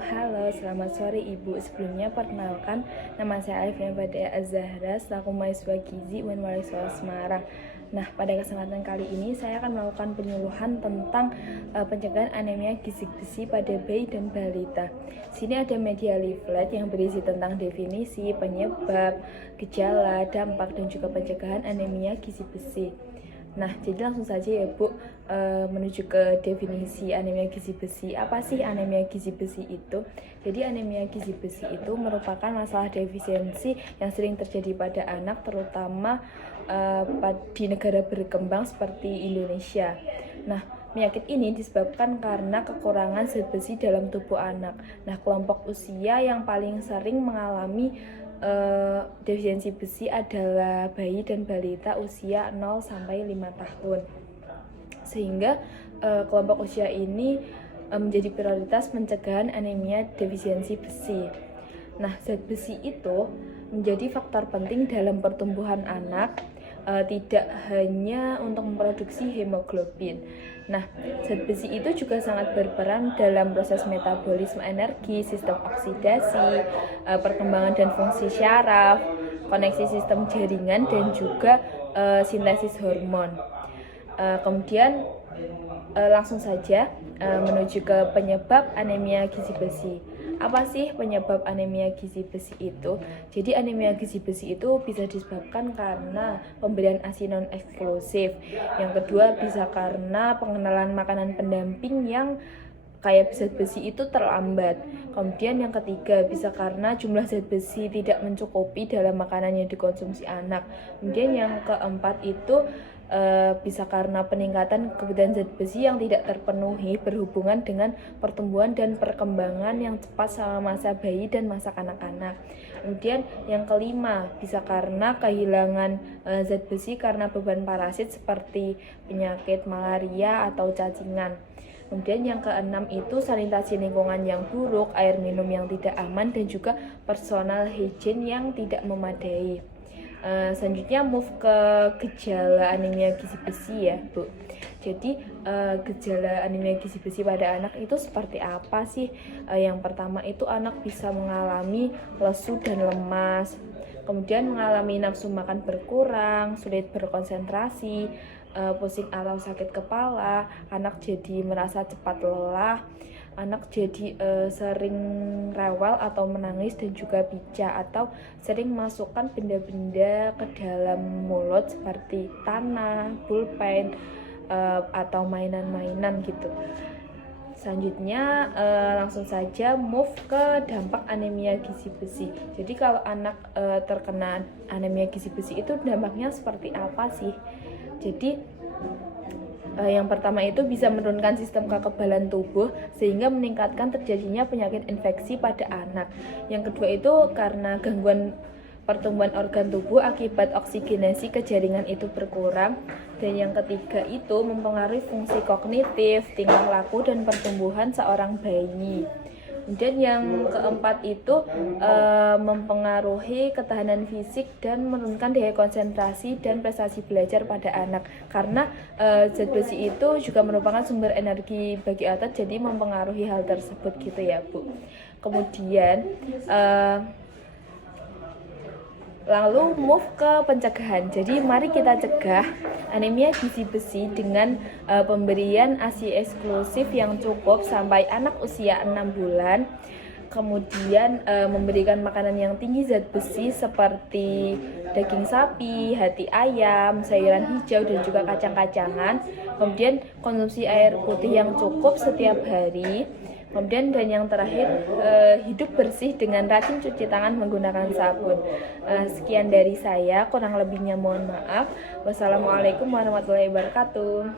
Halo, selamat sore Ibu. Sebelumnya perkenalkan, nama saya Alifia Badaya Az-Zahra, selaku mahasiswa Gizi UIN Walisolo Semarang. Nah, pada kesempatan kali ini saya akan melakukan penyuluhan tentang pencegahan anemia gizi besi pada bayi dan balita. Sini ada media leaflet yang berisi tentang definisi, penyebab, gejala, dampak, dan juga pencegahan anemia gizi besi. Nah, jadi langsung saja ya Bu, menuju ke definisi anemia gizi besi. Apa sih anemia gizi besi itu? Jadi anemia gizi besi itu merupakan masalah defisiensi yang sering terjadi pada anak, terutama di negara berkembang seperti Indonesia. Nah, penyakit ini disebabkan karena kekurangan zat besi dalam tubuh anak. Nah, kelompok usia yang paling sering mengalami defisiensi besi adalah bayi dan balita usia 0-5 tahun. Sehingga kelompok usia ini menjadi prioritas pencegahan anemia defisiensi besi. Nah, zat besi itu menjadi faktor penting dalam pertumbuhan anak, tidak hanya untuk memproduksi hemoglobin. Nah, zat besi itu juga sangat berperan dalam proses metabolisme energi, sistem oksidasi, perkembangan dan fungsi syaraf, koneksi sistem jaringan, dan juga sintesis hormon. Kemudian langsung saja menuju ke penyebab anemia gizi besi. Apa sih penyebab anemia gizi besi itu? Jadi anemia gizi besi itu bisa disebabkan karena pemberian ASI non eksklusif. Yang kedua bisa karena pengenalan makanan pendamping yang kayak zat besi itu terlambat. Kemudian yang ketiga bisa karena jumlah zat besi tidak mencukupi dalam makanan yang dikonsumsi anak. Kemudian yang keempat itu bisa karena peningkatan kebutuhan zat besi yang tidak terpenuhi berhubungan dengan pertumbuhan dan perkembangan yang cepat selama masa bayi dan masa kanak-kanak. Kemudian yang kelima bisa karena kehilangan zat besi karena beban parasit seperti penyakit malaria atau cacingan. Kemudian yang keenam itu sanitasi lingkungan yang buruk, air minum yang tidak aman, dan juga personal hygiene yang tidak memadai. Selanjutnya move ke gejala anemia gizi besi ya Bu. Jadi gejala anemia gizi besi pada anak itu seperti apa sih? Yang pertama itu anak bisa mengalami lesu dan lemas, kemudian mengalami nafsu makan berkurang, sulit berkonsentrasi, pusing atau sakit kepala, anak jadi merasa cepat lelah, anak jadi sering rewel atau menangis dan juga picah, atau sering masukkan benda-benda ke dalam mulut seperti tanah, pulpen, atau mainan-mainan gitu. Selanjutnya langsung saja move ke dampak anemia gizi besi. Jadi kalau anak terkena anemia gizi besi itu dampaknya seperti apa sih? Jadi yang pertama itu bisa menurunkan sistem kekebalan tubuh sehingga meningkatkan terjadinya penyakit infeksi pada anak. Yang kedua itu karena gangguan pertumbuhan organ tubuh akibat oksigenasi ke jaringan itu berkurang. Dan yang ketiga itu mempengaruhi fungsi kognitif, tingkah laku, dan pertumbuhan seorang bayi. Kemudian yang keempat itu mempengaruhi ketahanan fisik dan menurunkan daya konsentrasi dan prestasi belajar pada anak, karena zat besi itu juga merupakan sumber energi bagi otot, jadi mempengaruhi hal tersebut gitu ya Bu. Kemudian lalu move ke pencegahan. Jadi mari kita cegah anemia gizi besi dengan pemberian ASI eksklusif yang cukup sampai anak usia 6 bulan. Kemudian memberikan makanan yang tinggi zat besi seperti daging sapi, hati ayam, sayuran hijau, dan juga kacang-kacangan. Kemudian konsumsi air putih yang cukup setiap hari. Kemudian dan yang terakhir hidup bersih dengan rajin cuci tangan menggunakan sabun. Sekian dari saya, kurang lebihnya mohon maaf. Wassalamualaikum warahmatullahi wabarakatuh.